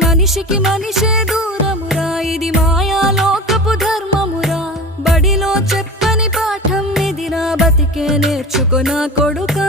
మనిషికి మనిషే దూరమురా ఇది మాయాలోకపు ధర్మమురా బడిలో చెప్పని పాఠం ఇది నా బతికే నేర్చుకున్న కొడుకా